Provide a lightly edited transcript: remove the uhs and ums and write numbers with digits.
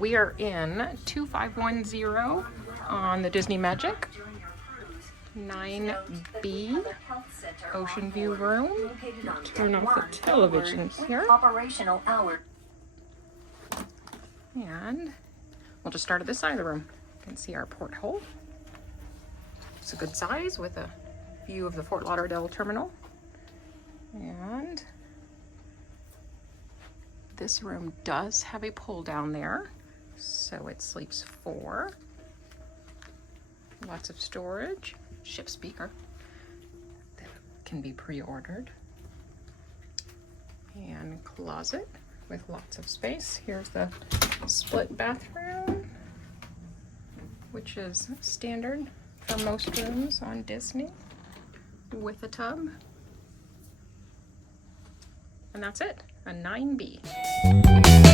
we are in 2510 on the Disney Magic. 9B Ocean View room. Turn off the television here. Operational hour. And we'll just start at this side of the room. You can see our porthole. It's a good size with a view of the Fort Lauderdale terminal. And this room does have a pull down there, so it sleeps 4. Lots of storage. Ship speaker that can be pre-ordered. And closet with lots of space. Here's the split bathroom, which is standard for most rooms on Disney, with a tub. And that's it, a 9B.